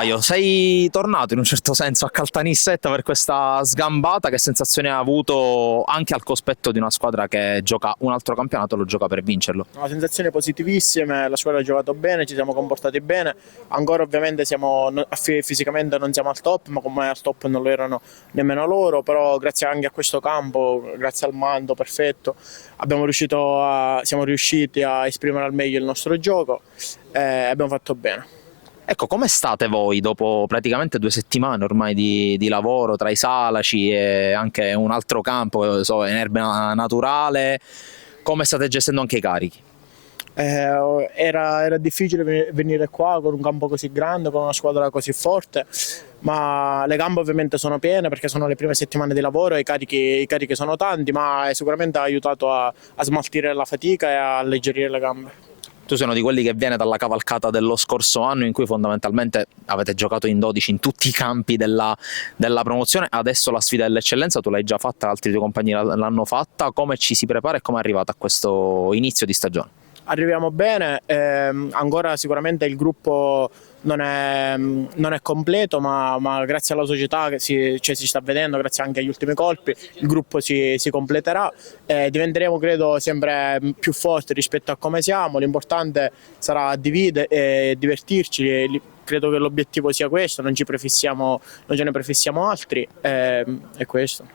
Paio, sei tornato in un certo senso a Caltanissetta per questa sgambata, che sensazione ha avuto anche al cospetto di una squadra che gioca un altro campionato e lo gioca per vincerlo? No, sensazioni positivissime, la squadra ha giocato bene, ci siamo comportati bene, ancora ovviamente fisicamente non siamo al top, ma come al top non lo erano nemmeno loro, però grazie anche a questo campo, grazie al mando perfetto, siamo riusciti a esprimere al meglio il nostro gioco e abbiamo fatto bene. Ecco, come state voi dopo praticamente 2 settimane ormai di lavoro tra i Salaci e anche un altro campo, in erba naturale, come state gestendo anche i carichi? Era difficile venire qua con un campo così grande, con una squadra così forte, ma le gambe ovviamente sono piene perché sono le prime settimane di lavoro e i carichi sono tanti, ma sicuramente ha aiutato a smaltire la fatica e a alleggerire le gambe. Tu sei uno di quelli che viene dalla cavalcata dello scorso anno in cui fondamentalmente avete giocato in 12 in tutti i campi della promozione, adesso la sfida dell'eccellenza tu l'hai già fatta, altri tuoi compagni l'hanno fatta, come ci si prepara e come è arrivata a questo inizio di stagione? Arriviamo bene, ancora sicuramente il gruppo non è completo, ma grazie alla società che si sta vedendo, grazie anche agli ultimi colpi, il gruppo si completerà e diventeremo credo sempre più forti rispetto a come siamo. L'importante sarà dividere e divertirci. Credo che l'obiettivo sia questo, non ce ne prefissiamo altri, è questo.